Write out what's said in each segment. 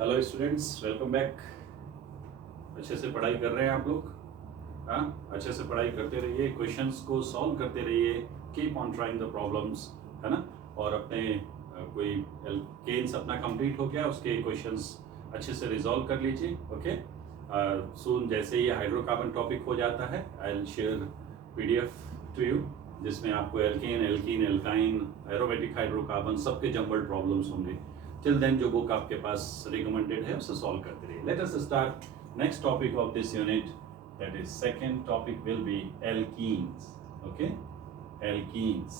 Hello students, welcome back. अच्छे से पढ़ाई कर रहे हैं आप लोग? हाँ, अच्छे से पढ़ाई करते रहिए, क्वेश्चंस को सॉल्व करते रहिए, keep on trying the problems, है ना। और अपने कोई केन्स अपना कंप्लीट हो गया, उसके क्वेश्चंस अच्छे से रिजॉल्व कर लीजिए। ओके, सून जैसे ही हाइड्रोकार्बन टॉपिक हो जाता है, I will share PDF to you, जिसमें आपको alkane, alkene, alkyne, aromatic hydrocarbon सबके जम्बल्ड प्रॉब्लम्स होंगे। टिल देन जो बुक आपके पास रिकमेंडेड है उसे सॉल्व करते रहिए। Let us start next topic of this unit, that is second topic will be alkenes. Okay, alkenes.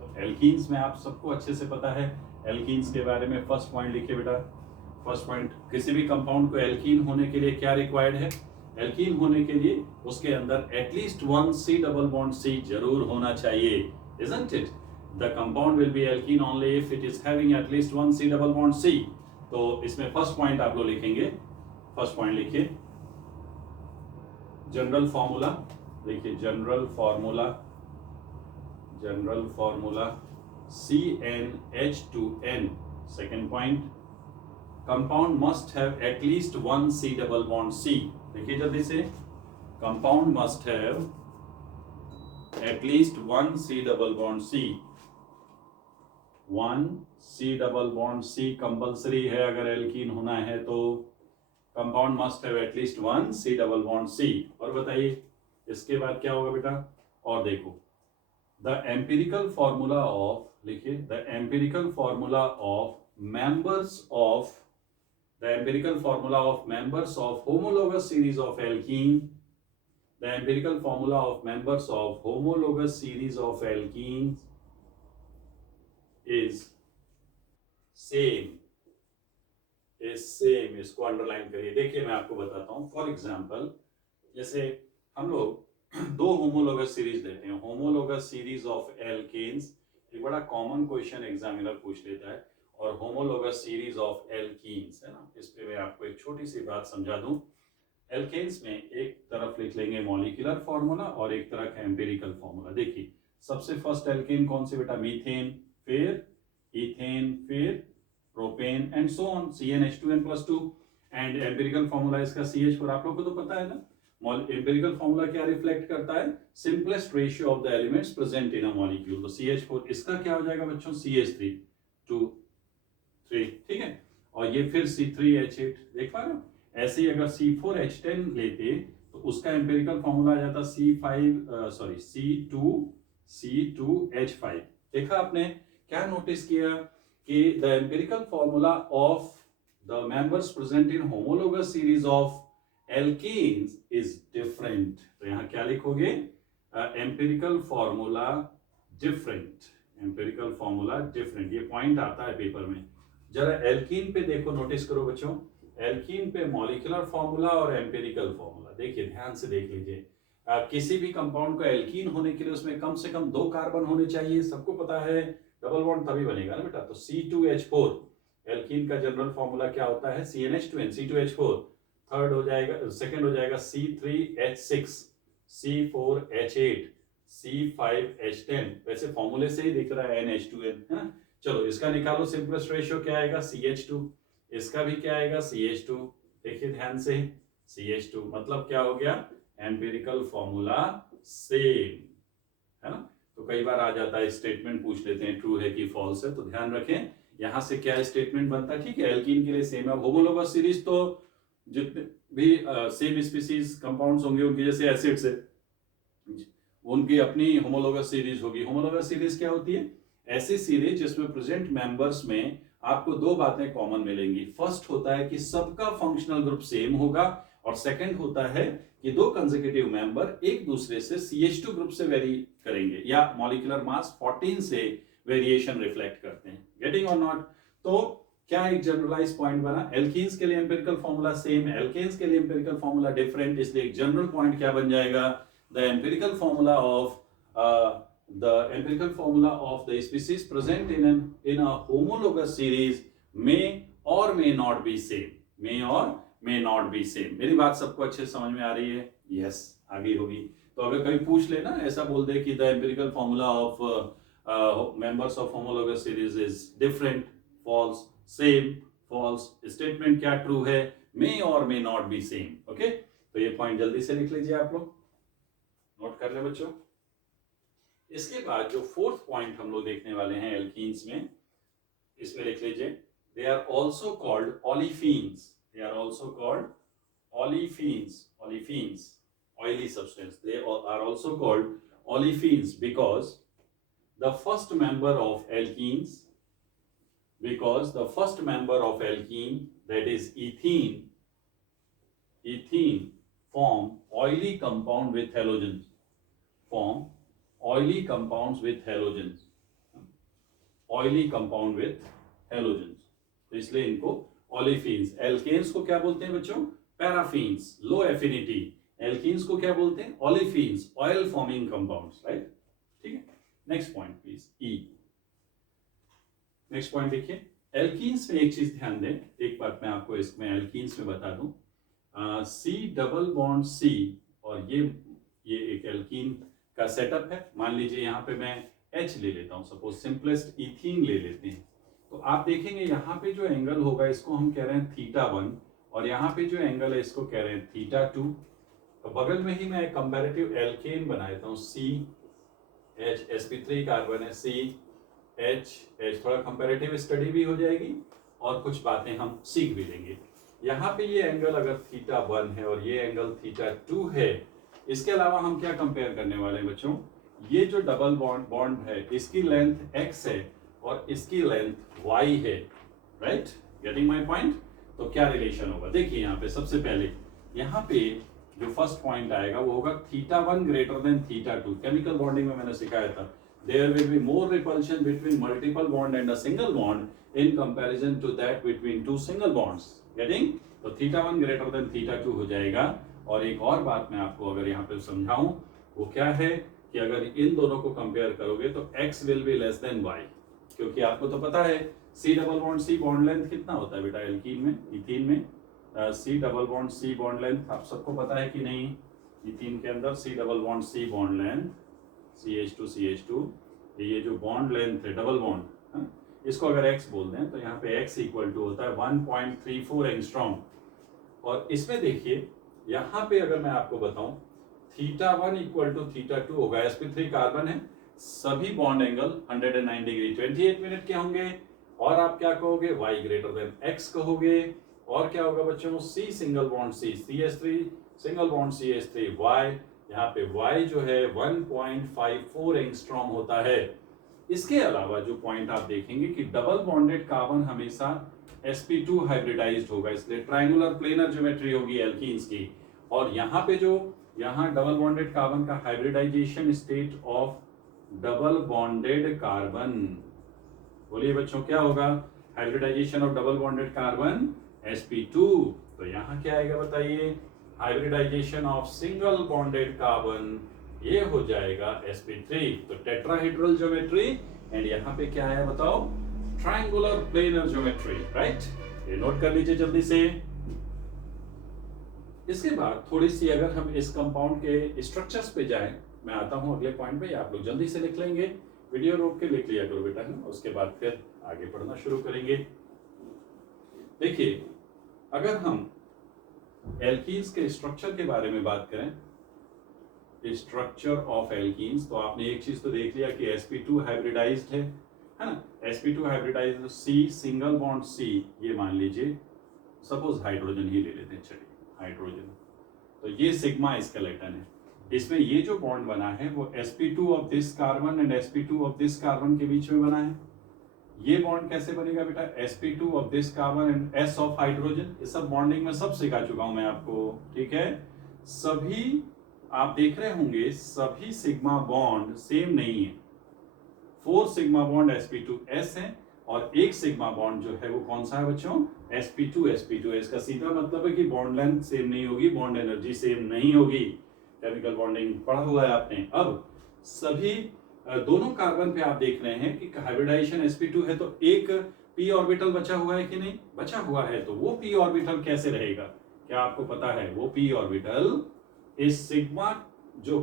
तो एल्कीन्स में आप सबको अच्छे से पता है एल्कीन्स के बारे में। फर्स्ट पॉइंट लिखिए बेटा। फर्स्ट पॉइंट, किसी भी कंपाउंड को एल्कीन होने के लिए क्या रिक्वायर्ड है? एल्कीन होने के लिए उसके अंदर at least one C double bond C जरूर होना चाहिए, isn't it? The compound will be alkene only if it is having at least one C double bond C. तो इसमें फर्स्ट पॉइंट आप लोग लिखेंगे। फर्स्ट पॉइंट लिखिए जनरल फॉर्मूला। देखिए general formula, general formula CnH2n। Second point, compound must have at least one C double bond C। देखिए जल्दी से, compound must have at least one C double bond C। One C double bond C compulsory है अगर alkene होना है तो। Compound must have at least one C double bond C। और बताइए इसके बाद क्या होगा बेटा? और देखो, द एम्पिरिकल फॉर्मूला ऑफ, लिखिए the empirical formula of members of, the empirical formula of members of homologous series of alkene, the empirical formula of members of homologous series of alkene is same, is same। इसको underline करिए। देखिए मैं आपको बताता हूं, for example जैसे हम लोग दो होमोलोगस सीरीज लेते हैं, होमोलोगस सीरीज ऑफ एल्केन्स, एक बड़ा कॉमन क्वेश्चन एग्जामिनर पूछ लेता है, और होमोलोगस सीरीज ऑफ एल्कीन्स, है ना। इस पे मैं आपको एक छोटी सी बात समझा दूं। एल्केन्स में एक तरफ लिख लेंगे मॉलिक्यूलर फॉर्मूला और एक तरफ एम्पिरिकल फॉर्मूला। देखिए सबसे फर्स्ट एल्केन कौन सी बेटा? मीथेन, फिर इथेन, फिर propane and so on, CnH2n+2। And empirical formula इसका CH4 आप लोग को तो पता है ना। एम्पिरिकल फॉर्मूला क्या रिफ्लेक्ट करता है? Simplest ratio of the elements present in a molecule. तो CH4 इसका क्या हो जाएगा बच्चों? CH3, 2, 3, ठीक है। और ये फिर C3H8, देख पा रहे हो? ऐसे ही अगर C4H10 लेते तो उसका एम्पिरिकल फॉर्मूला आ जाता C2H5। देखा आपने? क्या नोटिस किया कि the empirical formula of the members present in homologous series of alkenes is different. तो यहां क्या लिखोगे? Empirical formula different, empirical formula different. ये पॉइंट आता है पेपर में। जरा एल्कीन पे देखो, नोटिस करो बच्चों, एल्कीन पे मॉलिक्यूलर फॉर्मूला और एम्पिरिकल फॉर्मूला। देखिए ध्यान से देख लीजिए, किसी भी कंपाउंड को एल्कीन होने के लिए उसमें कम से कम 2 कार्बन होने चाहिए, सबको पता है। डबल बॉन्ड तभी बनेगा ना बेटा। तो C2H4, एल्कीन का जनरल फॉर्मूला क्या होता है? CnH2n, C2H4। थर्ड हो जाएगा, सेकंड हो जाएगा C3H6, C4H8, C5H10। वैसे फॉर्मूले से ही दिख रहा है NH2n, है ना। चलो इसका निकालो, सिंपलेस्ट रेशियो क्या आएगा? CH2। इसका भी क्या आएगा? CH2। देखिए ध्यान से, CH2 मतलब क्या हो गया? एम्पिरिकल फॉर्मूला सेम, है ना। तो कई बार आ जाता है, स्टेटमेंट पूछ लेते हैं ट्रू है कि फॉल्स है, तो ध्यान रखें यहां से क्या स्टेटमेंट बनता है। ठीक है, एल्कीन के लिए सेम है। होमोलोगस सीरीज तो जितने भी सेम स्पीसीज कंपाउंड्स होंगे उनकी, जैसे एसिड्स है, उनकी अपनी होमोलोगस सीरीज होगी। होमोलोगस सीरीज क्या होती है? ऐसी सीरीज जिसमें प्रेजेंट मेंबर्स में आपको 2 बातें कॉमन मिलेंगी। फर्स्ट होता है कि सबका फंक्शनल ग्रुप सेम होगा, और सेकंड होता है कि 2 कंसेक्यूटिव मेंबर एक दूसरे से CH2 ग्रुप से वेरी करेंगे, या मॉलिक्यूलर मास 14 से वेरिएशन रिफ्लेक्ट करते हैं। गेटिंग और नॉट? तो क्या एक जनरलाइज पॉइंट बना? एल्कीन्स के लिए एम्पिरिकल फॉर्मूला सेम, एल्केन्स के लिए एम्पिरिकल फॉर्मूला डिफरेंट। इसलिए एक जनरल पॉइंट क्या बन जाएगा? The empirical formula of the species present in a homologous series may or may not be same, may or may not be same। मेरी बात सबको अच्छे समझ में आ रही है? यस, आगे होगी। तो अगर कभी पूछ लेना, ऐसा बोल दे कि the empirical formula of members of homologous series is different, false, same, false statement क्या ट्रू है, मे और may not be same. Okay, तो ये पॉइंट जल्दी से लिख लीजिए, आप लोग नोट कर ले बच्चों। इसके बाद जो फोर्थ पॉइंट हम लोग देखने वाले हैं एल्कीन्स में, इसमें लिख लीजिए, they are also called olefins. They are also called olefins. Olefins oily substance, they are also called olefins because the first member of alkenes, that is ethene form oily compound with halogens, form oily compounds with halogens, oily compound with halogens, तो इसलिए इनको olefins. Alkanes को क्या बोलते हैं बच्चों, paraffins, लो affinity. Alkenes को क्या बोलते हैं, olefins, oil forming compounds, right. ठीक है, next point please, E. Next point देखिए, एल्कीन्स में एक चीज ध्यान दें, एक बात मैं आपको इसमें एल्कीन्स में बता दूं, सी डबल बॉन्ड सी, और ये एक एल्कीन का सेटअप है। मान लीजिए यहाँ पे मैं H ले लेता हूँ, सपोज सिंपलेस्ट इथीन ले लेते हैं, तो आप देखेंगे यहाँ पे जो एंगल होगा इसको हम कह रहे हैं θ1, और यहाँ पे जो एंगल है इसको कह रहे हैं θ2। तो बगल में ही मैं एक कंपैरेटिव एल्केन बना देता हूँ, CH, sp3 कार्बन है, CH, थोड़ा कंपैरेटिव स्टडी भी हो जाएगी और कुछ बातें हम सीख भी लेंगे। यहाँ पे ये एंगल अगर θ1 है और ये एंगल θ2 है, इसके अलावा हम क्या कंपेयर करने वाले हैं बच्चों, ये जो डबल बॉन्ड है इसकी लेंथ x है और इसकी लेंथ y है, राइट, गेटिंग माय पॉइंट। तो क्या रिलेशन होगा, देखिए यहाँ पे सबसे पहले यहाँ पे जो फर्स्ट पॉइंट आएगा वो होगा θ1 ग्रेटर देन θ2। केमिकल बॉन्डिंग में मैंने सिखाया था, there will be more repulsion between multiple bond and a single bond in comparison to that between two single bonds, getting. तो θ1 ग्रेटर देन θ2 हो जाएगा। और एक और बात मैं आपको अगर यहाँ पे समझाऊं, वो क्या है कि अगर इन दोनों को कंपेयर करोगे तो x will be less than y, क्योंकि आपको तो पता है C double bond C bond length कितना होता है बेटा एल्कीन में, इथीन में, C double bond C bond length आप सबको पता है कि नहीं, इथीन के अंदर C double bond C bond length CH2 ये जो बॉन्ड लेंथ है डबल बॉन्ड, इसको अगर x बोल दें तो यहाँ पे x इक्वल टू होता है 1.34 एंगस्ट्रॉम। और इसमें देखिए यहाँ पे अगर मैं आपको बताऊं θ1 इक्वल टू θ2 होगा, sp3 कार्बन है, सभी बॉन्ड एंगल 109 डिग्री 28 मिनट के होंगे, और आप क्या कहोगे, y ग्रेटर देन x कहोगे, और क्या होगा बच्चों, C single bond C, CH3 single bond CH3, y, यहाँ पे y जो है 1.54 एंगस्ट्रॉम होता है। इसके अलावा जो पॉइंट आप देखेंगे कि डबल बॉन्डेड कार्बन हमेशा sp2 हाइब्रिडाइज्ड होगा, इसलिए ट्रायंगुलर प्लेनर ज्योमेट्री होगी एल्कीन्स की। और यहाँ पे जो यहाँ डबल बॉन्डेड कार्बन का hybridisation state of double bonded carbon, बोलिए बच्चों क्या होगा, hybridisation of double bonded carbon sp2। तो यहाँ क्या आएगा बताइए, hybridisation of single bonded carbon, ये हो जाएगा sp3। तो टेट्राहेड्रल ज्योमेट्री, एंड यहाँ पे क्या है बताओ, ट्रायंगुलर प्लेनर ज्योमेट्री, राइट। ये नोट कर लीजिए जल्दी से। इसके बाद थोड़ी सी अगर हम इस कंपाउंड के स्ट्रक्चर्स पे जाएं, मैं आता हूं अगले पॉइंट पे, आप लोग जल्दी से लिख लेंगे, वीडियो रोक के लिख लिया करो बेटा, है ना, उसके बाद फिर आगे पढ़ना शुरू करेंगे। देखिए अगर हम एल्कीन्स के स्ट्रक्चर के बारे में बात करें, स्ट्रक्चर ऑफ एल्कीन्स, तो आपने एक चीज तो देख लिया कि sp2 हाइब्रिडाइज्ड है ना, sp2 hybridised, C single bond C, ये मान लीजिए सपोज हाइड्रोजन ही ले लेते हैं, चलिए हाइड्रोजन, तो ये सिग्मा स्केलेटन है, इसमें ये जो बॉन्ड बना है वो sp2 of this carbon and sp2 of this carbon के बीच में बना है। ये बॉन्ड कैसे बनेगा बेटा, sp2 of this carbon and s of hydrogen, ये सब बॉन्डिंग में सब सिखा चुका हूं मैं आपको, ठीक है। सभी आप देख रहे होंगे सभी सिग्मा बॉन्ड सेम नहीं है, 4 सिग्मा बॉन्ड sp2s है, और एक सिग्मा बॉन्ड जो है वो कौन सा है बच्चों, sp2 इसका सीधा मतलब है कि बॉन्ड लेंथ सेम नहीं होगी, बॉन्ड एनर्जी सेम नहीं होगी, केमिकल बॉन्डिंग पढ़ा हुआ है आपने। अब सभी दोनों कार्बन पे आप देख रहे हैं कि हाइब्रिडाइजेशन sp2 है, तो एक p ऑर्बिटल बचा हुआ है कि नहीं, बचा हुआ है, तो वो p ऑर्बिटल कैसे रहेगा, क्या आपको पता है, वो p ऑर्बिटल इस सिग्मा जो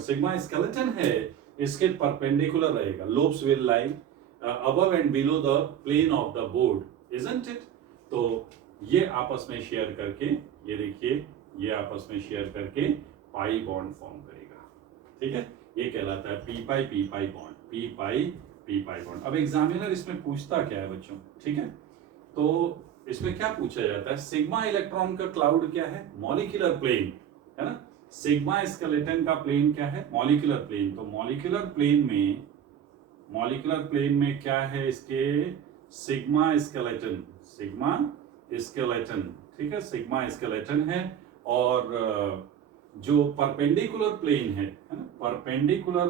सिग्मा स्केलेटन है इसके परपेंडिकुलर रहेगा, lobes will lie above and below the plane of the board, isn't it? तो ये आपस में शेयर करके, ये देखिए, ये आपस में शेयर करके पाई बॉन्ड फॉर्म करेगा, ठीक है। ये कहलाता है P pi bond, P pi bond. अब एग्जामिनर इसमें पूछता क्या है बच्चों, ठीक है, तो इसमें क्या पूछा जाता है, सिग्मा इलेक्ट्रॉन का क्लाउड क्या है, मॉलिक्यूलर प्लेन, है ना। सिग्मा स्केलेटन का प्लेन क्या है, मॉलिक्यूलर प्लेन। तो मॉलिक्यूलर प्लेन में क्या है इसके, सिग्मा स्केलेटन, ठीक है, सिग्मा स्केलेटन है। और जो परपेंडिकुलर प्लेन है ना, परपेंडिकुलर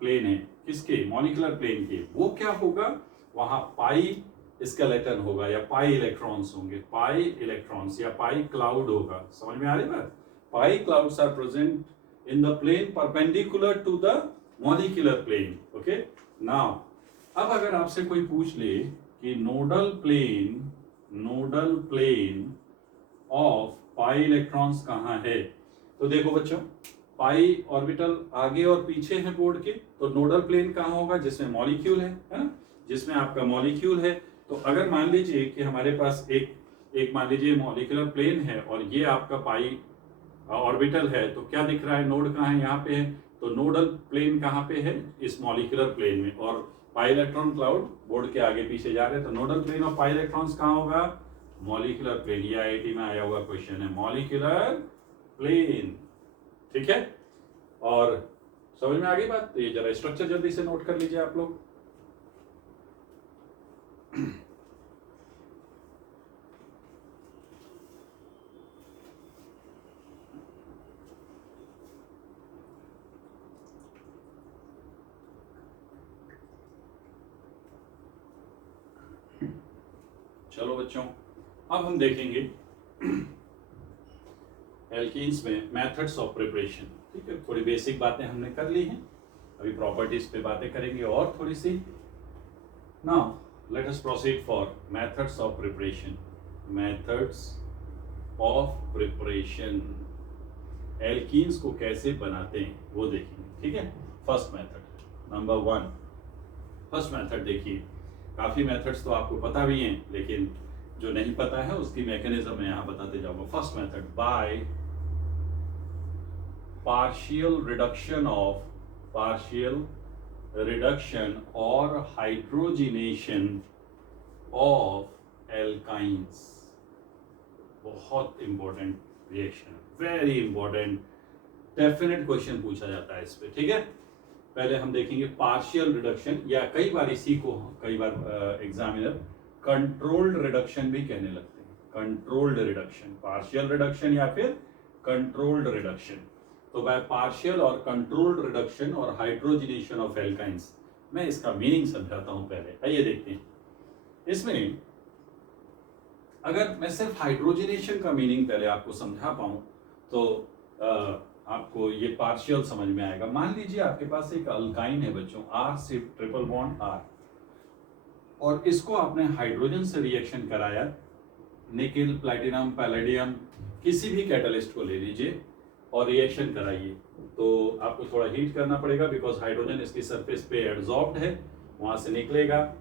प्लेन है किसके, मॉलिक्यूलर प्लेन के, वो क्या होगा, वहां पाई स्केलेटन होगा या पाई इलेक्ट्रॉन्स होंगे, पाई इलेक्ट्रॉन्स या पाई क्लाउड होगा। समझ में आ रही बात, pi clouds are present in the plane perpendicular to the molecular plane. Okay, now अब अगर आपसे कोई पूछ ले कि nodal plane of pi electrons कहाँ है, तो देखो बच्चों, पाई ऑर्बिटल आगे और पीछे है बोर्ड के, तो नोडल प्लेन कहाँ होगा, जिसमें मॉलिक्यूल है ना, जिसमें आपका मॉलिक्यूल है। तो अगर मान लीजिए कि हमारे पास एक मान लीजिए मॉलिक्यूलर प्लेन है और ये आपका पाई ऑर्बिटल है, तो क्या दिख रहा है, नोड कहाँ है, यहाँ पे है। तो नोडल प्लेन कहाँ पे है, इस मॉलिक्यूलर प्लेन में, और पाई इलेक्ट्रॉन क्लाउड बोर्ड के आगे पीछे जा रहे हैं, तो nodal plane of pi electrons कहाँ होगा, मॉलिक्यूलर प्लेन। ये आईआईटी में आया हुआ क्वेश्चन है, मॉलिक्यूलर प्लेन, ठीक है। और समझ में आ गई बात, तो ये जरा स्ट्रक्चर जल्दी से नोट कर लीजिए आप लोग। चलो बच्चों, अब हम देखेंगे एल्कीन्स में मेथड्स ऑफ प्रिपरेशन, ठीक है। थोड़ी बेसिक बातें हमने कर ली हैं, अभी प्रॉपर्टीज पे बातें करेंगे और थोड़ी सी। Now let us proceed for methods of preparation. Alkenes को कैसे बनाते हैं वो देखेंगे, ठीक है। First method, number 1, first method देखिए, काफी मेथड्स तो आपको पता भी हैं, लेकिन जो नहीं पता है उसकी मैकेनिज्म मैं यहां बताते जाऊंगा। First method, by partial reduction और हाइड्रोजिनेशन ऑफ एल्काइंस। बहुत important reaction, very important, definite question पूछा जाता है इस पे, ठीक है। पहले हम देखेंगे पार्शियल रिडक्शन, या कई बार इसी को कई बार एग्जामिनर कंट्रोल्ड रिडक्शन भी कहने लगते हैं। कंट्रोल्ड रिडक्शन, पार्शियल रिडक्शन या फिर कंट्रोल्ड रिडक्शन। तो बाय पार्शियल और कंट्रोल्ड रिडक्शन और हाइड्रोजिनेशन ऑफ एल्काइंस, मैं इसका मीनिंग समझाता हूं पहले, आइए देखते हैं। इसमें अगर मैं सिर्फ हाइड्रोजिनेशन का मीनिंग पहले आपको समझा पाऊं तो आपको ये पार्शियल समझ में आएगा। मान लीजिए आपके पास एक अल्काइन है बच्चों, R से ट्रिपल बॉन्ड R, और इसको आपने हाइड्रोजन से रिएक्शन कराया, निकेल, प्लैटिनम, पैलेडियम, किसी भी कैटलिस्ट को ले लीजिए और रिएक्शन कराइए। तो आपको थोड़ा हीट करना पड़ेगा, बिकॉज हाइड्रोजन इसकी सरफेस पे एड्सॉर्ब्ड है, वहां से निकलेगा,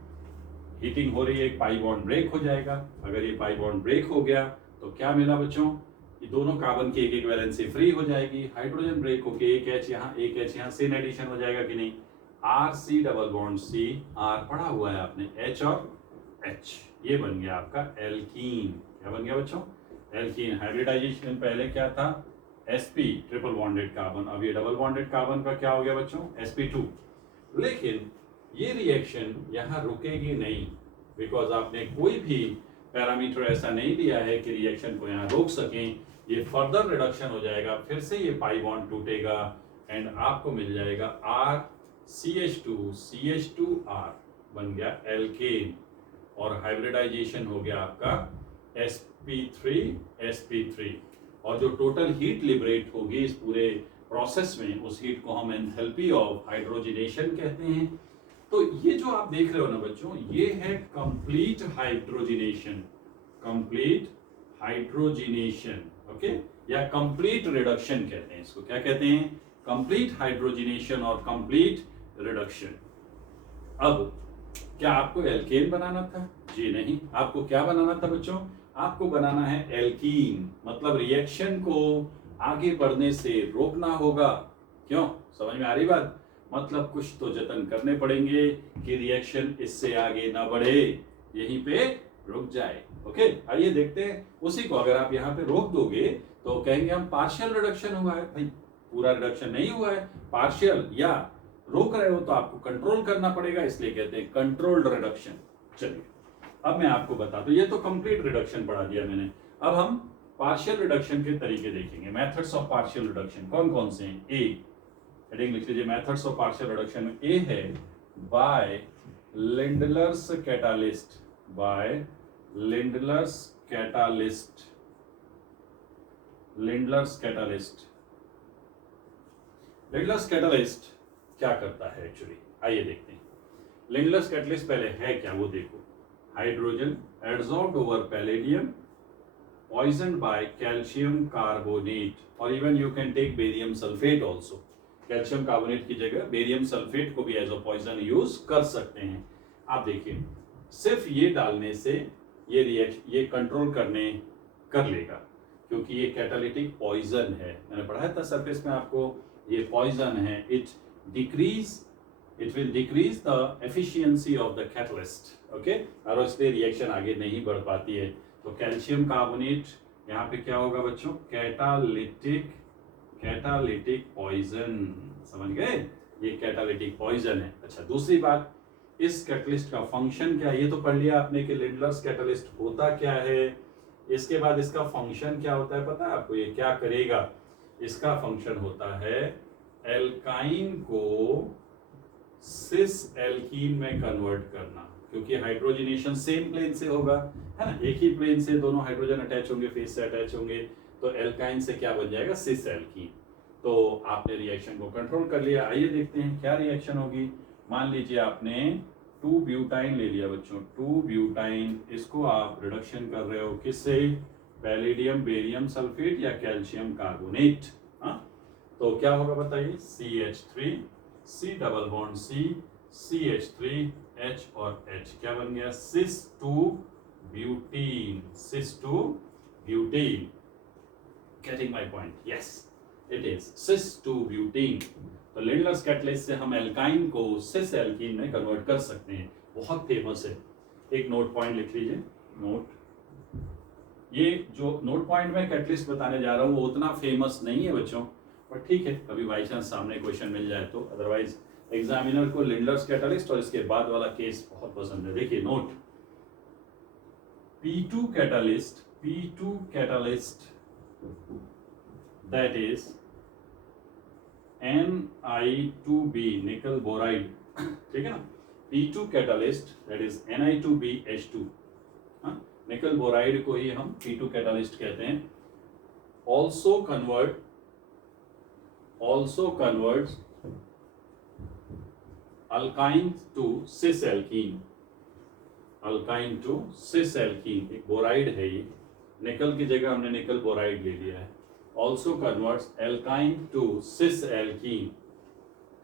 हीटिंग हो रही है, एक पाई बॉन्ड ब्रेक हो जाएगा। अगर ये पाई बॉन्ड ब्रेक हो गया तो क्या मिला बच्चों, ये दोनों कार्बन की एक वैलेंसी फ्री हो जाएगी, हाइड्रोजन ब्रेक होके एक H यहाँ एक H यहाँ, सिन एडिशन हो जाएगा कि नहीं, RC double bond C, R पढ़ा हुआ है आपने, H और H, ये बन गया आपका एल्कीन। क्या बन गया बच्चों, एल्कीन। हाइब्रिडाइजेशन पहले क्या था, sp ट्रिपल बॉन्डेड कार्बन, अब ये डबल बॉन्डेड कार्बन का क्या हो गया बच्चों, sp2। लेकिन ये रिएक्शन यहाँ रुकेगी नहीं, बिकॉज आपने कोई भी पैरामीटर ऐसा नहीं दिया है कि रिएक्शन को यहाँ रोक सकें। ये फर्दर रिडक्शन हो जाएगा, फिर से ये पाई बॉन्ड टूटेगा एंड आपको मिल जाएगा RCH2CH2R, बन गया एल्केन, और हाइब्रिडाइजेशन हो गया आपका sp3 और जो टोटल हीट लिबरेट होगी इस पूरे प्रोसेस में, उस हीट को हम एंथैल्पी ऑफ हाइड्रोजिनेशन कहते हैं। तो ये जो आप देख रहे हो ना बच्चों, ये है कंप्लीट हाइड्रोजिनेशन, ओके, या कंप्लीट रिडक्शन कहते हैं इसको। क्या कहते हैं, कंप्लीट हाइड्रोजिनेशन और कंप्लीट रिडक्शन। अब क्या आपको एल्केन बनाना था, जी नहीं, आपको क्या बनाना था बच्चों? आपको बनाना है एल्कीन, मतलब रिएक्शन को आगे बढ़ने से रोकना होगा। क्यों? समझ में आ रही बात? मतलब कुछ तो जतन करने पड़ेंगे कि रिएक्शन इससे आगे ना बढ़े, यहीं पे रुक जाए। ओके, आइए देखते हैं। उसी को अगर आप यहाँ पे रोक दोगे तो कहेंगे हम पार्शियल रिडक्शन हुआ है। भाई पूरा रिडक्शन नहीं हुआ है, पार्शियल, या रोक रहे हो तो आपको कंट्रोल करना पड़ेगा, इसलिए कहते हैं कंट्रोल्ड रिडक्शन। चलिए अब मैं आपको बता दूं, ये तो कंप्लीट रिडक्शन पढ़ा दिया मैंने। अब हम पार्शियल रिडक्शन के तरीके देखेंगे। मेथड्स ऑफ पार्शियल रिडक्शन कौन कौन से हैं? ए हेडिंग लिख लीजिए, मेथड्स ऑफ पार्शियल रिडक्शन में ए है by Lindlar's catalyst, by Lindlar's catalyst, Lindlar's catalyst. Lindlar's catalyst क्या करता है एक्चुअली, आइए देखते हैं। लिंडलर्स कैटालिस्ट पहले है क्या वो देखो। Hydrogen adsorbed over palladium, poisoned by calcium carbonate, or even you can take barium sulfate also. Calcium carbonate की जगह बेरियम सल्फेट को भी एज अ पॉइजन यूज कर सकते हैं। आप देखिए, सिर्फ ये डालने से ये रिएक्शन ये कंट्रोल करने कर लेगा, क्योंकि ये कैटालिटिक पॉइजन है। मैंने पढ़ाया था सरफेस में आपको, ये पॉइजन है। It will decrease the efficiency of the catalyst. Okay, और इसलिए रिएक्शन आगे नहीं बढ़ पाती है। तो कैल्शियम कार्बोनेट यहाँ पे क्या होगा बच्चों? Catalytic poison. समझ गए? ये कैटालिटिक पॉइजन है। अच्छा, दूसरी बात, इस कैटलिस्ट का फंक्शन क्या है? ये तो पढ़ लिया आपने कि लिंडलर्स कैटलिस्ट होता क्या है। इसके बाद इसका फंक्शन क्या होता है पता है आपको? ये क्या करेगा? इसका फंक्शन होता है एल्काइन को सिस एल्कीन में कन्वर्ट करना, क्योंकि हाइड्रोजनेशन सेम प्लेन से होगा, है ना? एक ही प्लेन से दोनों हाइड्रोजन अटैच होंगे, फेस से अटैच होंगे, तो एल्काइन से क्या बन जाएगा? Cis alkene. तो आपने रिएक्शन को कंट्रोल कर लिया। आइए देखते हैं क्या रिएक्शन होगी। मान लीजिए आपने 2 ब्यूटाइन ले लिया बच्चों, 2 ब्यूटाइन, इसको आप रिडक्शन कर रहे हो किससे? पैलेडियम बेरियम सल्फेट या कैल्शियम कार्बोनेट। हाँ, तो क्या होगा बताइए? CH3, C double bond CH3 H और H क्या बन गया? Cis 2 butene, cis 2 butene. Getting my point? Yes, it is cis 2 butene. तो लिंडलर्स कैटलिस्ट से हम एल्काइन को सिस एल्कीन में कन्वर्ट कर सकते हैं। बहुत फेमस है। एक नोट पॉइंट लिख लीजिए, नोट। ये जो नोट पॉइंट में कैटलिस्ट बताने जा रहा हूँ वो उतना फेमस नहीं है बच्चों, पर ठीक है, कभी बाई चांस सामने क्वेश्चन मिल जाए तो। अदरवाइज एग्जामिनर को लिंडलर्स कैटलिस्ट और इसके बाद वाला केस बहुत पसंद है। देखिए note, P2 catalyst that is Ni2b निकल बोराइड, ठीक है ना? P2 catalyst that is Ni2bH2, हाँ, निकल बोराइड को ही हम P2 catalyst कहते हैं। also converts alkyne to cis alkene, alkyne to cis alkene. एक बोराइड है ये, निकल की जगह हमने निकल बोराइड ले लिया है। Also converts alkyne to cis alkene,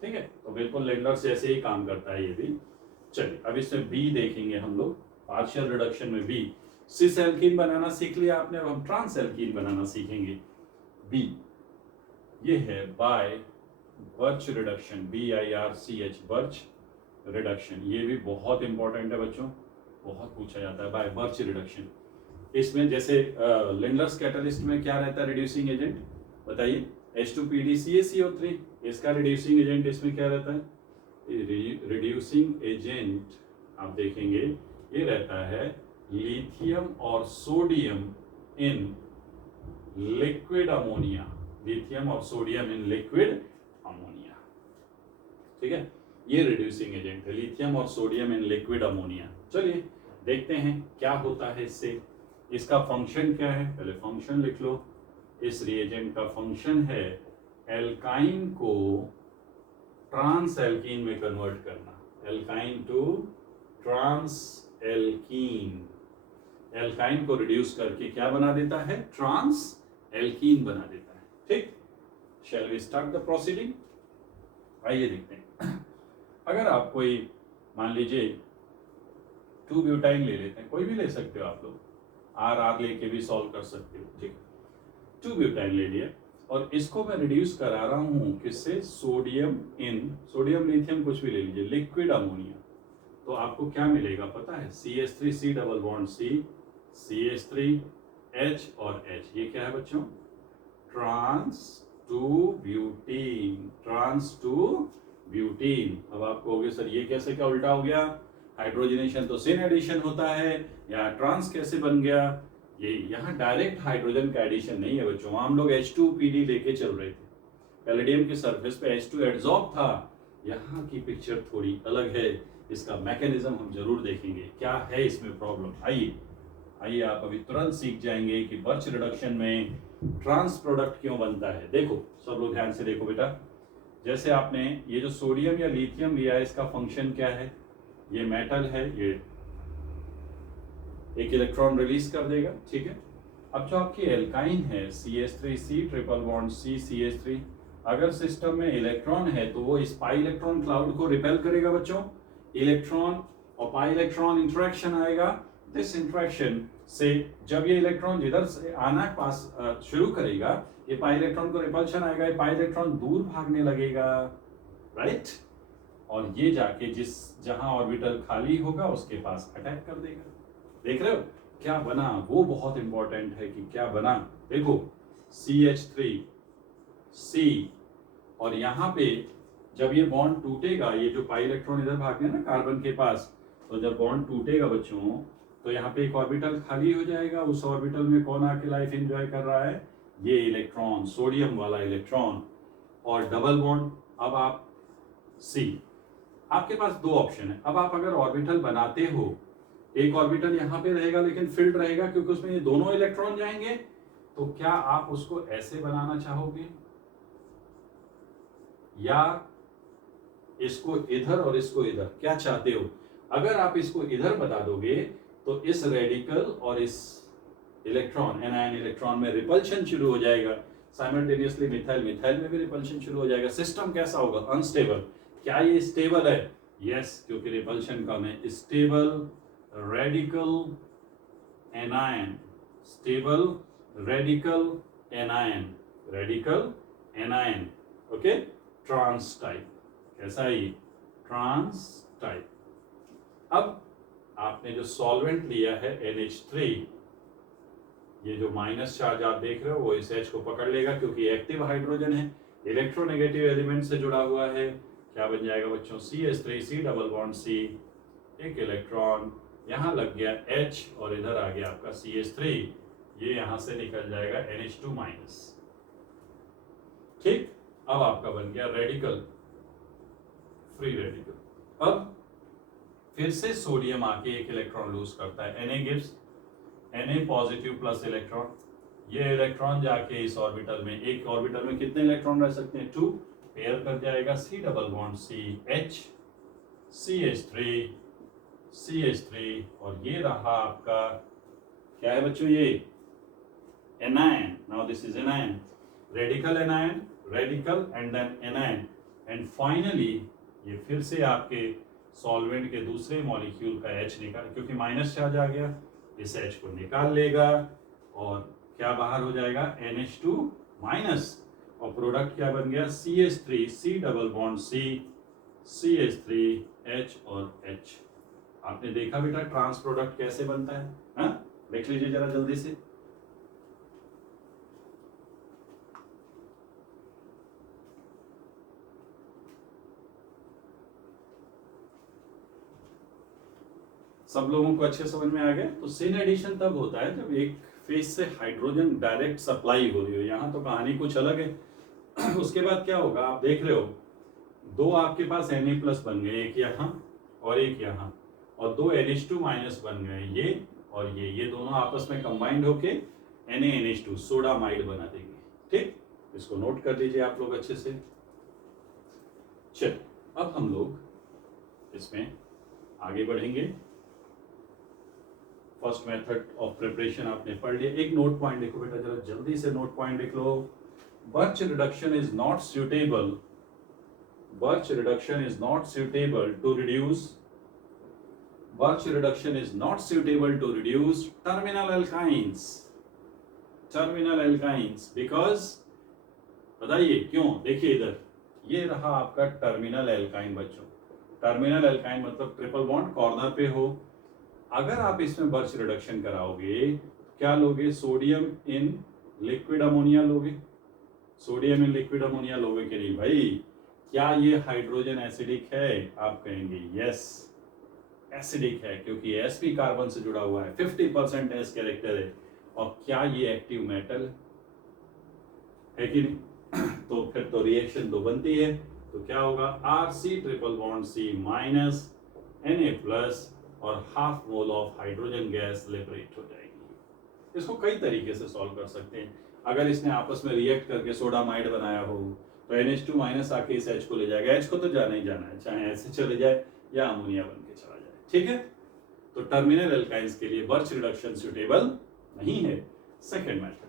ठीक है? तो बिल्कुल लिंडलर्स जैसे ही काम करता है ये भी। चलिए अब इसमें बी देखेंगे हम लोग, पार्शियल रिडक्शन में बी। सिस एल्कीन बनाना सीख लिया आपने, अब हम ट्रांस एल्कीन बनाना सीखेंगे। बी ये है by Birch reduction, BIRCH, Birch reduction. ये भी बहुत इंपॉर्टेंट है बच्चों, बहुत पूछा जाता है। बाय बर्च रिडक्शन, इसमें जैसे लिंडलर्स कैटलिस्ट में क्या रहता है रिड्यूसिंग एजेंट बताइए? H2PdCaCO3, इसका रिड्यूसिंग एजेंट इसमें क्या रहता है? रिड्यूसिंग एजेंट आप देखेंगे ये रहता है लिथियम और sodium in liquid ammonia, lithium और सोडियम इन लिक्विड अमोनिया, ठीक है? ये रिड्यूसिंग एजेंट है, लिथियम और सोडियम इन लिक्विड अमोनिया। चलिए देखते हैं क्या होता है इससे। इसका फंक्शन क्या है? पहले फंक्शन लिख लो। इस रिएजेंट का फंक्शन है एल्काइन को ट्रांस एल्कीन में कन्वर्ट करना, alkyne to trans alkene. Alkyne को रिड्यूस करके क्या बना देता है? ट्रांस एल्कीन बना देता है, ठीक? Shall we start the proceeding? आइए देखते हैं। अगर आप कोई मान लीजिए 2 ब्यूटाइन ले लेते हैं, कोई भी ले सकते हो आप लोग, आर लेके भी सॉल्व कर सकते हो, ठीक। 2 ब्यूटाइन ले लिया और इसको मैं रिड्यूस करा रहा हूं किससे, सोडियम सोडियम लिथियम कुछ भी ले लीजिए, लिक्विड अमोनिया। तो आपको क्या मिलेगा पता है, CH3 double bond C, CH3 H और H, ये क्या है बच्चों, ट्रांस टू ब्यूटीन। अब आप कहोगे सर ये कैसे क्या उल्टा हो गया, हाइड्रोजनेशन तो सिन एडिशन होता है, या ट्रांस कैसे बन गया, ये यहाँ डायरेक्ट हाइड्रोजन का एडिशन नहीं है बच्चों, हम लोग H2PD लेके चल रहे थे, पैलेडियम की सरफेस पे H2 एडसॉर्ब था, यहाँ की पिक्चर थोड़ी अलग है, इसका मैकेनिज्म हम जरूर देखेंगे, क्या है इसमें प्रॉब्लम। आइए आप अभी तुरंत सीख जाएंगे कि बर्च रिडक्शन में ट्रांस प्रोडक्ट क्यों बनता है। देखो सब लोग ध्यान से देखो बेटा, जैसे आपने ये जो सोडियम या लिथियम लिया है, इसका फंक्शन क्या है, ये मेटल है, ये एक इलेक्ट्रॉन रिलीज कर देगा, ठीक है। अब जो आपकी एल्काइन है CH3C triple bond C CH3, अगर सिस्टम में इलेक्ट्रॉन है तो वो इस पाई इलेक्ट्रॉन क्लाउड को रिपेल करेगा बच्चों, इलेक्ट्रॉन और पाई इलेक्ट्रॉन इंटरेक्शन आएगा, दिस इंटरेक्शन से जब ये इलेक्ट्रॉन जिधर से आना पास शुरू करेगा, ये पाई इलेक्ट्रॉन को रिपल्शन आएगा, ये पाई इलेक्ट्रॉन दूर भागने लगेगा, राइट, और ये जाके जहां ऑर्बिटल खाली होगा उसके पास अटैक कर देगा। देख रहे हो क्या बना, वो बहुत इंपॉर्टेंट है कि क्या बना। देखो CH3C, और यहाँ पे जब ये बॉन्ड टूटेगा, ये जो पाई इलेक्ट्रॉन इधर भागने ना कार्बन के पास, तो जब बॉन्ड टूटेगा बच्चों तो यहाँ पे एक ऑर्बिटल खाली हो जाएगा, उस ऑर्बिटल में कौन आके लाइफ एंजॉय कर रहा है, ये इलेक्ट्रॉन, सोडियम वाला इलेक्ट्रॉन, और डबल बॉन्ड। अब आप सी, आपके पास दो ऑप्शन है, अब आप अगर ऑर्बिटल बनाते हो, एक ऑर्बिटल यहाँ पे रहेगा लेकिन फिल्ड रहेगा क्योंकि उसमें ये दोनों इलेक्ट्रॉन जाएंगे, तो क्या आप उसको ऐसे बनाना चाहोगे या इसको इधर और इसको इधर, क्या चाहते हो। अगर आप इसको इधर बता दोगे तो इस रेडिकल और इस इलेक्ट्रॉन, एनायन इलेक्ट्रॉन में रिपल्शन शुरू हो जाएगा, साइमल्टेनियसली मिथाइल में भी रिपल्शन शुरू हो जाएगा, सिस्टम कैसा होगा, अनस्टेबल। क्या ये स्टेबल है, यस, क्योंकि रिपल्शन कम है, stable radical anion, stable radical anion, okay, trans type, कैसा है ये, ट्रांस टाइप। अब आपने जो सॉल्वेंट लिया है NH3, ये जो माइनस चार्ज आप देख रहे हो वो इस H को पकड़ लेगा क्योंकि एक्टिव हाइड्रोजन है, इलेक्ट्रोनेगेटिव एलिमेंट से जुड़ा हुआ है, क्या बन जाएगा बच्चों, CH3C डबल बॉन्ड C, एक इलेक्ट्रॉन यहाँ लग गया H और इधर आ गया आपका CH3, ये यहां से निकल जाएगा NH2 माइनस, ठीक। अब आपका बन गया रेडिकल, फ्री रेडिकल। अब फिर से सोडियम आके एक इलेक्ट्रॉन लूज करता है, Na gives Na positive plus electron, ये इलेक्ट्रॉन जाके इस ऑर्बिटल में, एक ऑर्बिटल में कितने इलेक्ट्रॉन रह सकते हैं, 2, पेयर कर जाएगा C double bond C H CH3 और ये रहा आपका क्या है बच्चों, ये anion. Now this is anion, radical anion, radical and then anion, and finally ये फिर से आपके सॉल्वेंट के दूसरे मॉलिक्यूल का H निकाल, क्योंकि माइनस चार्ज आ गया, इस H को निकाल लेगा और क्या बाहर हो जाएगा, NH2 माइनस, और प्रोडक्ट क्या बन गया, CH3C double bond C CH3H और H। आपने देखा बेटा ट्रांस प्रोडक्ट कैसे बनता है, हाँ? देख लीजिए जरा जल्दी से। सब लोगों को अच्छे समझ में आ गया। तो सिन एडिशन तब होता है जब एक फेज से हाइड्रोजन डायरेक्ट सप्लाई हो रही हो, यहाँ तो कहानी कुछ अलग है। उसके बाद क्या होगा, आप देख रहे हो दो आपके पास Na प्लस बन गए, एक यहाँ और एक यहाँ, और दो NH2 माइनस बन गए, ये और ये दोनों आपस में कंबाइंड होके NaNH2 सोडामाइड बना देंगे, ठीक। इसको नोट कर लीजिए आप लोग अच्छे से। चल अब हम लोग इसमें आगे बढ़ेंगे। फर्स्ट मेथड ऑफ प्रिपरेशन आपने पढ़ लिया। एक नोट पॉइंट देखो बेटा, जरा जल्दी से नोट पॉइंट देख लो। Birch reduction is not suitable, birch reduction is not suitable to reduce Birch reduction is not suitable to reduce terminal alkynes. Terminal alkynes because बताइए क्यों? देखिए इधर ये रहा आपका टर्मिनल एल्काइन बच्चों. टर्मिनल एल्काइन मतलब ट्रिपल बॉन्ड कॉर्नर पे हो. अगर आप इसमें बर्च रिडक्शन कराओगे क्या लोगे? सोडियम इन लिक्विड अमोनिया लोगे. सोडियम इन लिक्विड अमोनिया लोगे कि नहीं भाई? क्या ये हाइड्रोजन एसिडिक है? आप कहेंगे यस एसिडिक है क्योंकि sp कार्बन से जुड़ा हुआ है. 50% s कैरेक्टर है. और क्या ये एक्टिव मेटल है कि नहीं? तो फिर तो रिएक्शन तो बनती है. तो क्या होगा? Rc triple bond C minus Na plus और half mole of hydrogen gas liberate हो जाएगी. इसको कई तरीके से सॉल्व कर सकते हैं. अगर इसने आपस में रिएक्ट करके सोडामाइड बनाया हो तो NH2 माइनस आके इस H को ले जाएगा. H को तो जाना ही जाना है, चाहे ऐसे चले जाए या अमोनिया बन के चला जाए. ठीक है. तो टर्मिनल एल्काइंस के लिए बर्च रिडक्शन सुटेबल नहीं है. Second method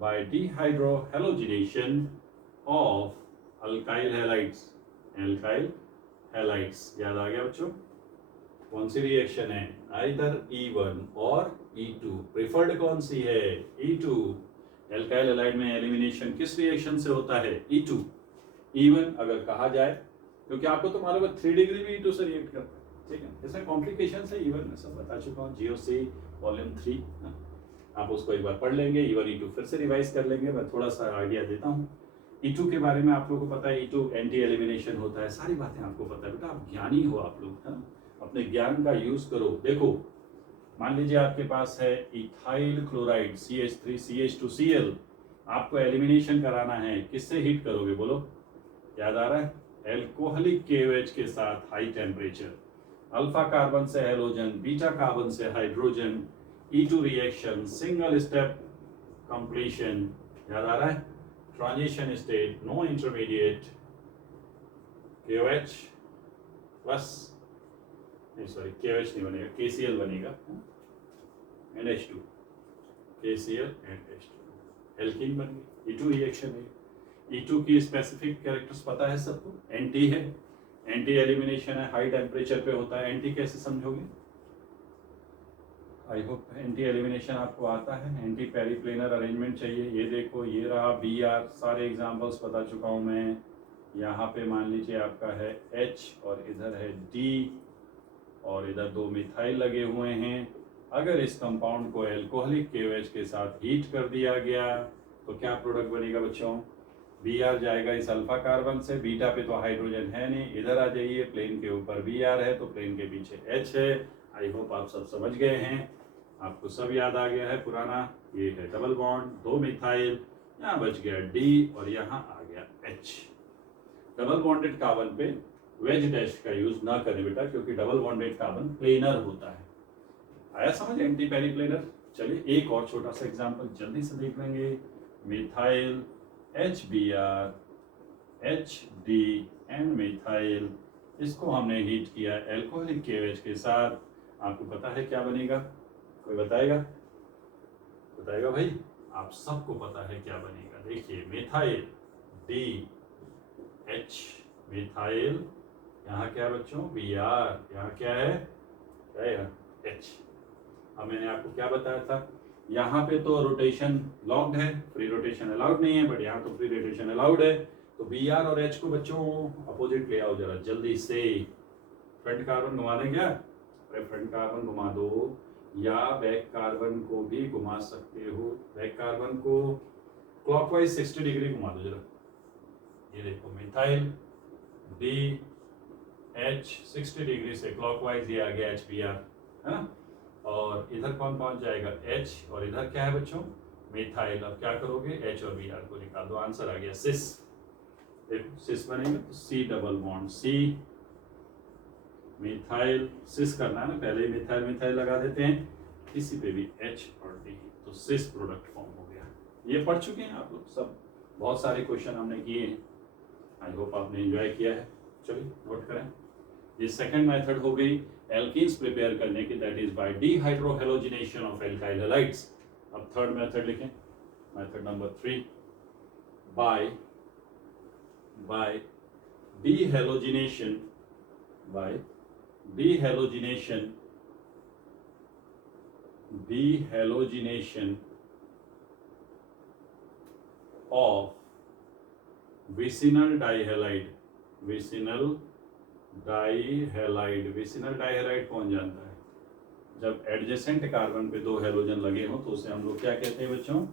by dehydrohalogenation of alkyl halides. alkyl halides याद आ गया बच्चों? कौन सी रिएक्शन है? आइदर E1 और E2. प्रिफर्ड कौन सी है? E2. एल्काइल हैलाइड में एलिमिनेशन किस रिएक्शन से होता है? E2. E1 अगर कहा जाए क्योंकि आपको तो मालूम है 3 डिग्री भी E2 से रिएक्ट करता है. ठीक है. इसमें कॉम्प्लिकेशन है. E1 में सब बता चुका हूँ. GOC वॉल्यूम 3 आप उसको एक बार पढ़ लेंगे. E1 E2 फिर से रिवाइज कर लेंगे. मैं थोड़ा सा आइडिया देता हूँ. E2 के बारे में आप लोगों को पता है. E2 एंटी एलिमिनेशन होता है. सारी बातें आपको पता है. बेटा आप ज्ञानी हो आप लोग, है ना? अपने ज्ञान का यूज करो. देखो मान लीजिए आपके पास है इथाइल क्लोराइड CH3CH2Cl. आपको एलिमिनेशन कराना है. किससे हीट करोगे बोलो? याद आ रहा है? एल्कोहलिक KOH के साथ हाई टेम्परेचर. अल्फा कार्बन से हेलोजन, बीटा कार्बन से hydrogen. E2 reaction single step completion. याद आ रहा है? Transition state, no intermediate. KOH plus sorry KOH नहीं बनेगा, KCl बनेगा and H2. KCl and H2 alkene बन गई. E2 रिएक्शन है. E2 की स्पेसिफिक कैरेक्टर्स पता है सबको? एंटी है. एंटी एलिमिनेशन है, हाई टेम्परेचर पे होता है. एंटी कैसे समझोगे? आई होप एंटी एलिमिनेशन आपको आता है. एंटी पेरिप्लेनर अरेंजमेंट चाहिए. ये देखो ये रहा Br. सारे एग्जांपल्स बता चुका हूँ मैं. यहाँ पे मान लीजिए आपका है H और इधर है D और इधर 2 मिथाइल लगे हुए हैं. अगर इस कंपाउंड को एल्कोहलिक KOH के साथ हीट कर दिया गया तो क्या प्रोडक्ट बनेगा बच्चों? Br जाएगा इस अल्फा कार्बन से. बीटा पे तो हाइड्रोजन है नहीं. इधर आ जाइए. प्लेन के ऊपर Br है तो प्लेन के पीछे H है. आई होप आप सब समझ गए हैं. आपको सब याद आ गया है पुराना. ये है डबल बॉन्ड, 2 मिथाइल. यहाँ बच गया D और यहाँ आ गया H. डबल बॉन्डेड कार्बन पे वेज डैश का यूज ना करें बेटा क्योंकि डबल बॉन्डेड कार्बन प्लेनर होता है. आया समझ? एंटी पेरिप्लेनर. चलिए एक और छोटा सा एग्जांपल जल्दी से देख लेंगे. Methyl HBr HD and methyl. इसको हमने हीट किया एल्कोहलिक KOH के साथ. आपको पता है क्या बनेगा? कोई बताएगा? बताएगा भाई? आप सबको पता है क्या बनेगा. देखिए मिथाइल DH मिथाइल. यहाँ क्या है बच्चों? Br. यहाँ क्या है? क्या है? H. अब मैंने आपको क्या बताया था? यहाँ पे तो रोटेशन लॉक्ड है, फ्री रोटेशन अलाउड नहीं है. बट यहाँ तो फ्री रोटेशन अलाउड है. तो Br और H को बच्चों अपोजिट ले आओ जरा जल्दी से. फ्रंट कार्बन घुमा दें क्या? अरे फ्रंट कार्बन घुमा दो या बैक कार्बन को भी घुमा सकते हो. बैक कार्बन को क्लॉकवाइज 60 डिग्री घुमा दो जरा. ये देखो मिथाइल DH 60 डिग्री से क्लॉकवाइज ये आ गया HBr, है ना? और इधर कौन पहुंच जाएगा? H. और इधर क्या है बच्चों? मिथाइल. अब क्या करोगे? H और Br को निकाल दो. आंसर आ गया सिस. देखो सिस बनेगा तो C double bond C methyl. Cis करना है ना, पहले ही मिथाइल मिथाइल लगा देते हैं. इसी पे भी H और D तो सिस प्रोडक्ट फॉर्म हो गया. ये पढ़ चुके हैं आप लोग सब. बहुत सारे क्वेश्चन हमने किए हैं. आई होप आपने एंजॉय किया है. चलिए नोट करें. ये सेकंड मेथड हो गई एल्कीन्स प्रिपेयर करने की, that is by dehydrohalogenation of alkyl halides. अब थर्ड मेथड लिखें. Method number 3, by dehalogenation, by dehalogenation of vicinal dihalide, vicinal dihalide कौन जानता है? जब एडजेसेंट कार्बन पे दो हेलोजन लगे हो तो उसे हम लोग क्या कहते हैं बच्चों?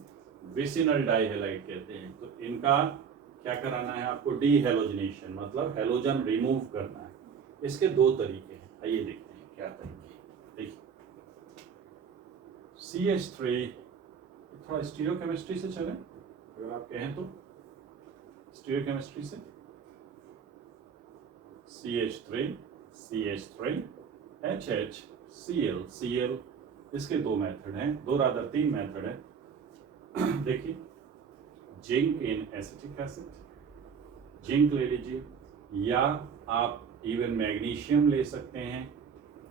विसिनल डाइहेलाइड कहते हैं। तो इनका क्या कराना है आपको? डीहेलोजिनेशन, मतलब हेलोजन रिमूव करना है। इसके दो तरीके हैं, आइए देखते हैं क्या तरीके हैं। देखिए CH3, थोड़ा स्टीरियोकेमिस्ट्री से चलें अगर आप कहें तो, स्टीरियोकेमिस्ट्री से CH3 HHCl, इसके दो मेथड हैं, दो रादर तीन मेथड है। देखिए zinc in acetic acid, zinc ले लीजिए, या आप इवन मैग्नीशियम ले सकते हैं,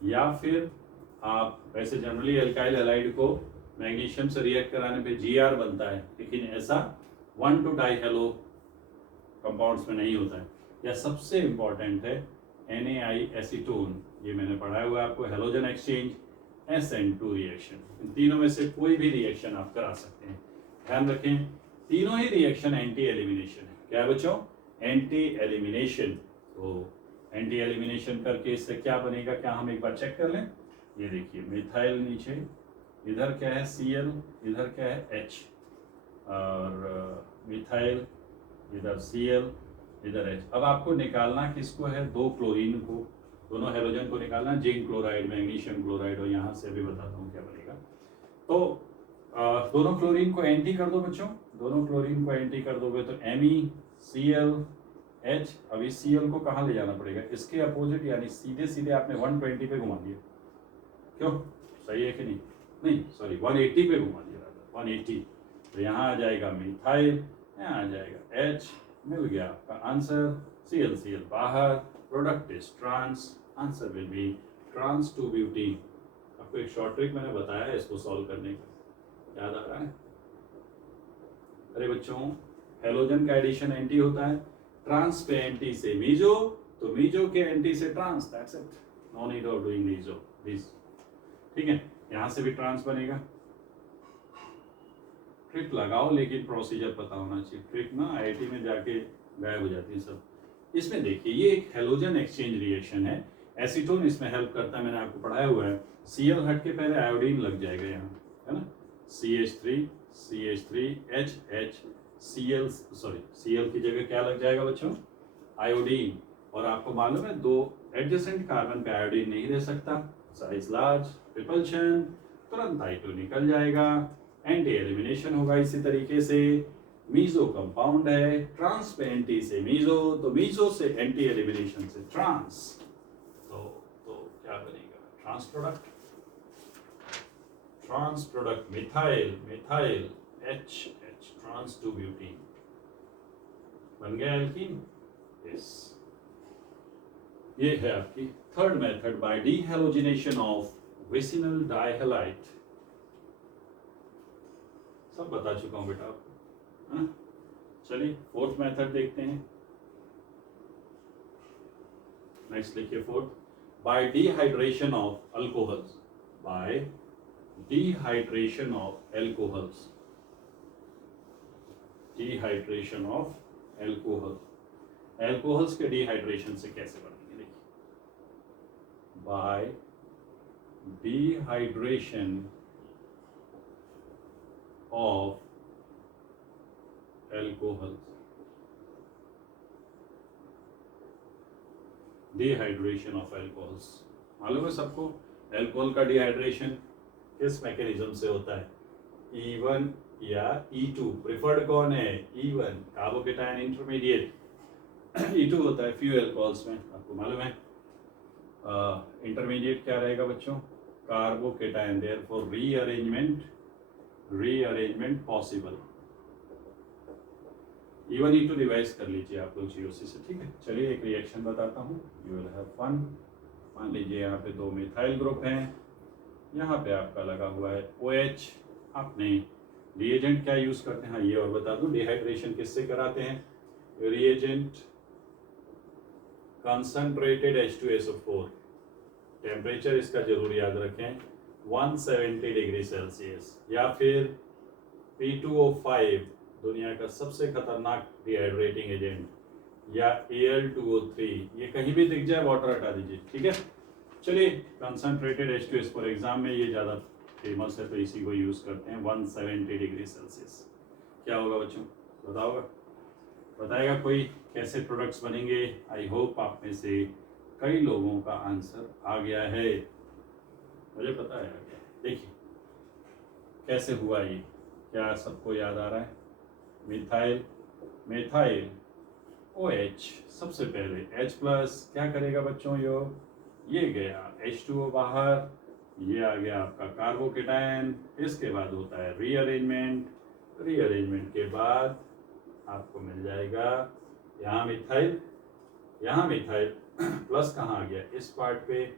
या फिर आप वैसे जनरली एल्काइल हैलाइड को मैग्नीशियम से रिएक्ट कराने पे Gr बनता है, लेकिन ऐसा 1 to डाइहेलो कंपाउंड्स में नहीं होता है। या सबसे इंपॉर्टेंट है NaI एसीटोन, ये मैंने पढ़ाया हुआ है आपको, हेलोजन एक्सचेंज, SN2 रिएक्शन। इन तीनों में से कोई भी रिएक्शन आप करा सकते हैं। ध्यान रखें तीनों ही रिएक्शन एंटी एलिमिनेशन है। क्या है बच्चों? Anti elimination. तो एंटी एलिमिनेशन करके इससे क्या बनेगा, क्या हम एक बार चेक कर लें? ये देखिए मिथाइल नीचे, इधर क्या है Cl, इधर क्या है H, और मिथाइल इधर Cl, इधर H। अब आपको निकालना किसको है? दो क्लोरीन को, दोनों हेलोजन को निकालना, जिंक क्लोराइड, मैग्नीशियम क्लोराइड, और यहाँ से भी बताता हूँ क्या बनेगा। तो दोनों क्लोरीन को एंटी कर दो बच्चों, दोनों क्लोरीन को एंटी कर दोगे तो MEClH। अब इस Cl को कहाँ ले जाना पड़ेगा? इसके अपोजिट, यानी सीधे सीधे आपने 120 पे घुमा दिया। क्यों? सही है कि नहीं? नहीं सॉरी 180 पे घुमा दिया, 180। तो यहाँ आ जाएगा मिथाइल, यहाँ आ जाएगा H, मिल गया आपका आंसर। Cl बाहर, product is trans, answer will be trans two butene. आपको एक शॉर्ट ट्रिक मैंने बताया है इसको सॉल्व करने का, याद आ रहा है? अरे बच्चों हेलोजन का एडिशन एंटी होता है, ट्रांस पे एंटी से मीजो, तो मीजो के एंटी से trans, that's it, no need of doing this. ठीक है, यहां से भी ट्रांस बनेगा। ट्रिक लगाओ लेकिन प्रोसीजर पता होना चाहिए। ट्रिक ना IIT में जाके गायब हो जाती है सब। इसमें देखिए ये एक हेलोजन एक्सचेंज रिएक्शन है, एसीटोन इसमें हेल्प करता है, मैंने आपको पढ़ाया हुआ है। Cl हट के पहले आयोडीन लग जाएगा यहाँ, है ना? Cl की जगह क्या लग जाएगा बच्चों? आयोडीन। और आपको मालूम है दो एडजेसेंट कार्बन पे आयोडीन नहीं रह सकता, साइज लार्ज, रिपल्शन, तुरंत I2 निकल जाएगा, एंटी एलिमिनेशन होगा। इसी तरीके से मीजो कंपाउंड है, ट्रांस पे एंटी से मीजो, तो मीजो से एंटी एलिमिनेशन से ट्रांस, तो क्या बनेगा? Trans product methyl H, trans two butene, बन गया एल्कीन। यस, ये है आपकी third method, by dehalogenation of vicinal dihalide. सब बता चुका हूं बेटा आपको, है? चलिए फोर्थ मेथड देखते हैं। नेक्स्ट लिखिए fourth, bye dehydration of alcohols, bye dehydration of alcohols, dehydration of alcohol. Alcohols के डिहाइड्रेशन से कैसे बनेंगे? देखिए bye dehydration of alcohols, dehydration of alcohols. मालूम है सबको एल्कोहल का डिहाइड्रेशन किस मैकेनिज्म से होता है? E1 या E2, प्रिफर्ड कौन है? E1, carbocation intermediate. E2 होता है फ्यू एल्कोहल्स में, आपको मालूम है। इंटरमीडिएट क्या रहेगा बच्चों? Carbocation, therefore rearrangement possible. E1 E2 revise कर लीजिए आप लोग GOC से, ठीक है? चलिए एक रिएक्शन बताता हूँ, यू विल हैव फन। मान लीजिए यहाँ पे दो मिथाइल ग्रुप हैं, यहाँ पे आपका लगा हुआ है OH, आपने रिएजेंट क्या यूज करते हैं, हाँ ये और बता दूं, डिहाइड्रेशन किससे कराते हैं, रिएजेंट कंसंट्रेटेड H2SO4, टेम्परेचर इसका जरूर याद रखें 170 डिग्री सेल्सियस, या फिर P2O5 दुनिया का सबसे खतरनाक डिहाइड्रेटिंग एजेंट, या Al2O3, ये कहीं भी दिख जाए वाटर हटा दीजिए, ठीक है। चलिए कंसंट्रेटेड H2S4 एग्जाम में ये ज़्यादा फेमस है तो इसी को यूज़ करते हैं 170 डिग्री सेल्सियस। क्या होगा बच्चों, बताओगा, बताएगा कोई कैसे प्रोडक्ट्स बनेंगे। आई होप आप में से कई लोगों का आंसर आ गया है, मुझे पता है। देखिए कैसे हुआ ये, क्या सबको याद आ रहा है, मिथाइल मिथाइल OH, सबसे पहले H प्लस क्या करेगा बच्चों, ये गया H2O बाहर, ये आ गया आपका कार्बोकेटायन, इसके बाद होता है रीअरेंजमेंट, रीअरेंजमेंट के बाद आपको मिल जाएगा यहाँ मिथाइल प्लस कहाँ आ गया, इस पार्ट पे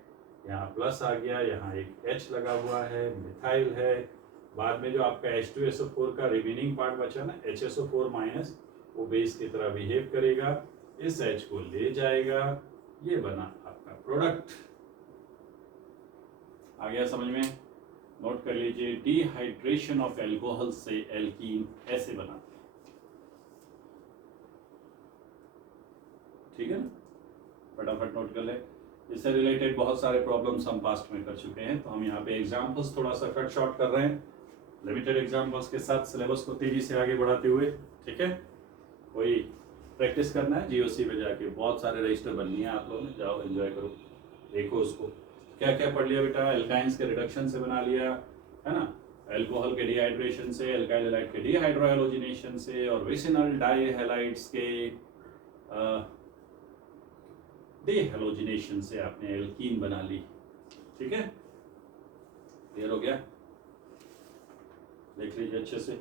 यहाँ प्लस आ गया, यहाँ एक H लगा हुआ है, मिथाइल है, बाद में जो आपका H2SO4 का रिमेनिंग पार्ट बचा ना HSO4 माइनस, वो बेस की तरह बिहेव करेगा, इस H को ले जाएगा, ये बना आपका प्रोडक्ट। आ गया समझ में, नोट कर लीजिए, डिहाइड्रेशन ऑफ एल्कोहल से एल्कीन ऐसे बनाते हैं, ठीक है ना, फटाफट नोट कर ले। इससे रिलेटेड बहुत सारे प्रॉब्लम्स हम पास्ट में कर चुके हैं, तो हम यहाँ पे एग्जाम्पल्स थोड़ा सा कट शॉर्ट कर रहे हैं, लिमिटेड एग्जाम्पल्स के साथ सिलेबस को तेजी से आगे बढ़ाते हुए, ठीक है। कोई प्रैक्टिस करना है GOC पे जाके, बहुत सारे रजिस्टर बननी है आप लोगों ने, जाओ एंजॉय करो, देखो उसको क्या क्या पढ़ लिया बेटा, एल्काइंस के रिडक्शन से बना लिया है ना, अल्कोहल के डिहाइड्रेशन से, अल्काइल हैलाइड के डिहाइड्रोहाइलोजिनेशन से, और विसिनल डाइहैलाइड्स के डिहाइलोजिनेशन से आपने एल्कीन बना ली, ठीक है, क्लियर हो गया, देख लीजिए अच्छे से।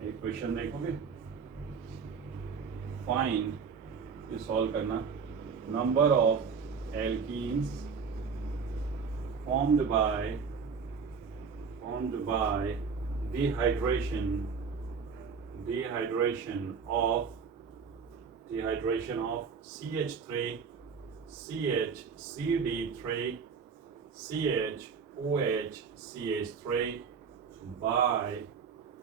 एक क्वेश्चन देखोगे, फाइंड, ये सॉल्व करना, number of alkenes formed by dehydration of CH3 CHCD3 CHOH CH3 by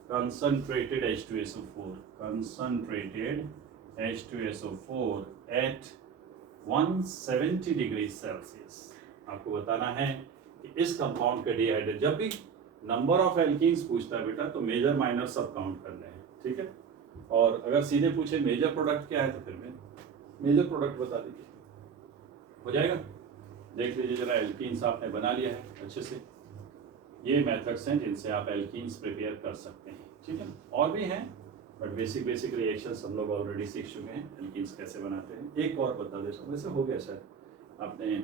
concentrated H2SO4 at 170 degree Celsius. आपको बताना है कि इस कंपाउंड के डिहाइड्रेट, जब भी नंबर ऑफ एल्कीन्स पूछता है बेटा तो मेजर माइनर सब काउंट करने हैं, ठीक है। और अगर सीधे पूछे मेजर प्रोडक्ट क्या है तो फिर मेजर प्रोडक्ट बता दीजिए, हो जाएगा। देख लीजिए जरा, एल्कीन्स आपने बना लिया है अच्छे से, ये मेथड्स हैं जिनसे आप एल्कीन्स प्रिपेयर कर सकते हैं, ठीक है। और भी हैं बट बेसिक रिएक्शंस हम लोग ऑलरेडी सीख चुके हैं, एल्कीन्स कैसे बनाते हैं। एक और बता देता हूँ, वैसे हो गया सर, आपने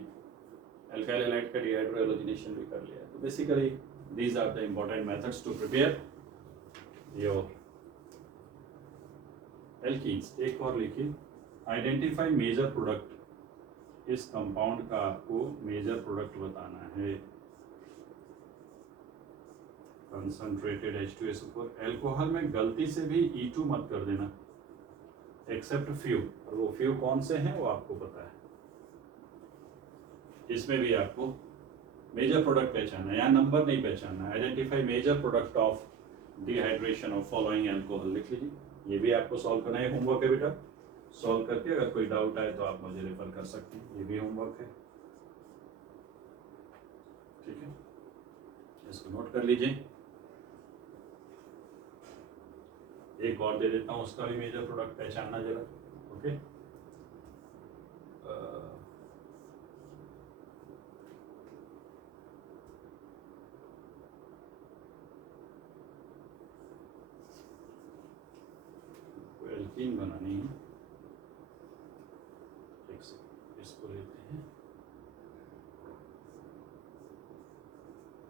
अल्काइल हैलाइड का डिहाइड्रोहाइलोजिनेशन भी कर लिया, तो basically these are the important methods to prepare your alkenes. एक और लिखिए, आइडेंटिफाई मेजर प्रोडक्ट, इस कंपाउंड का आपको मेजर प्रोडक्ट बताना है। कंसंट्रेटेड H2SO4, एल्कोहल में गलती से भी E2 मत कर देना, एक्सेप्ट फ्यू, और वो फ्यू कौन से हैं वो आपको पता है। इसमें भी आपको मेजर प्रोडक्ट पहचानना है, यहाँ नंबर नहीं पहचानना है। Identify major product of dehydration of following alcohol, लिख लीजिए, ये भी आपको सॉल्व करना है, होमवर्क है बेटा। सॉल्व करके अगर कोई डाउट आए तो आप मुझे रेफर कर सकते हैं, ये भी होमवर्क है, ठीक है, इसको नोट कर लीजिए। एक और दे देता हूँ, उसका भी मेजर प्रोडक्ट पहचानना जरा, ओके। एल्कीन बनानी है, एक सेकंड, इसको लेते हैं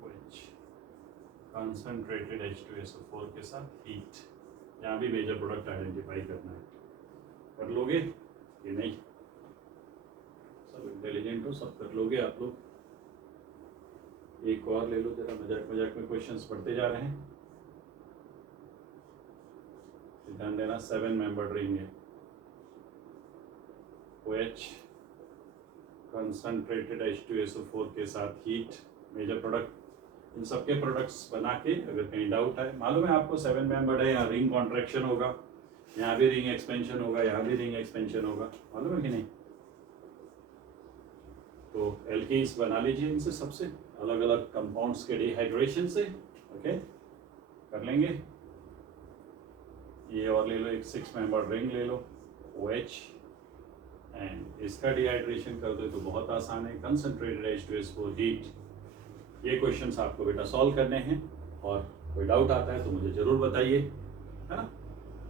OH, कंसंट्रेटेड H2SO4 के साथ हीट, यहाँ भी मेजर प्रोडक्ट आइडेंटिफाई करना है, कर लोगे। कि नहीं? सब इंटेलिजेंट हो, सब कर लोगे आप लोग। एक और ले लो जरा, मजाक मजाक में क्वेश्चंस पढ़ते जा रहे हैं। ध्यान देना, 7 मेंबर्ड रिंग है, OH कंसंट्रेटेड H2SO4 के साथ हीट, मेजर प्रोडक्ट। इन सबके प्रोडक्ट्स बना के अगर कहीं डाउट है, मालूम है आपको 7 मेंबर्ड है, यहाँ रिंग कॉन्ट्रैक्शन होगा, यहाँ भी रिंग एक्सपेंशन होगा, यहाँ भी रिंग एक्सपेंशन होगा, मालूम है कि नहीं? तो एल्कीन्स बना लीजिए इनसे, सबसे अलग अलग कंपाउंड्स के डिहाइड्रेशन से। ओके, कर लेंगे। ये और ले लो, एक 6 मेंबर्ड रिंग ले लो, OH, एंड इसका डिहाइड्रेशन कर दो तो बहुत आसान है, कंसंट्रेटेड H2SO4 हीट। ये क्वेश्चंस आपको बेटा सॉल्व करने हैं, और कोई डाउट आता है तो मुझे जरूर बताइए, है ना?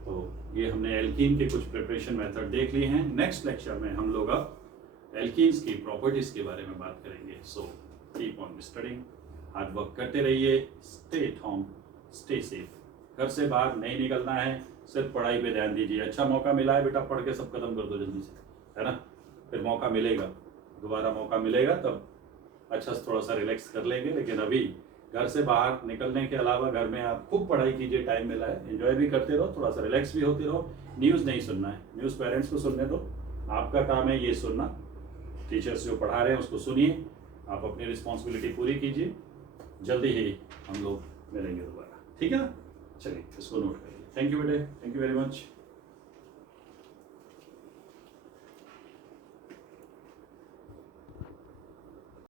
तो ये हमने एल्कीन के कुछ प्रिपरेशन मेथड देख लिए हैं। नेक्स्ट लेक्चर में हम लोग अब एल्कीन्स की प्रॉपर्टीज के बारे में बात करेंगे। So keep on studying, hard work करते रहिए, stay at home, stay safe. घर से बाहर नहीं निकलना है, सिर्फ पढ़ाई पे ध्यान दीजिए। अच्छा मौका मिला है बेटा, पढ़ के सब खत्म कर दो जल्दी से, है ना? फिर मौका मिलेगा, दोबारा मौका मिलेगा तब अच्छा से थोड़ा सा रिलैक्स कर लेंगे। लेकिन अभी घर से बाहर निकलने के अलावा घर में आप खूब पढ़ाई कीजिए, टाइम मिला है, एंजॉय भी करते रहो, थोड़ा सा रिलैक्स भी होते रहो। न्यूज़ नहीं सुनना है, न्यूज़ पेरेंट्स को सुनने दो, आपका काम है ये सुनना। टीचर्स जो पढ़ा रहे हैं उसको सुनिए, आप अपनी रिस्पॉन्सिबिलिटी पूरी कीजिए। जल्दी ही हम लोग मिलेंगे दोबारा, ठीक है ना? चलिए इसको नोट करिए। थैंक यू बेटे, थैंक यू वेरी मच।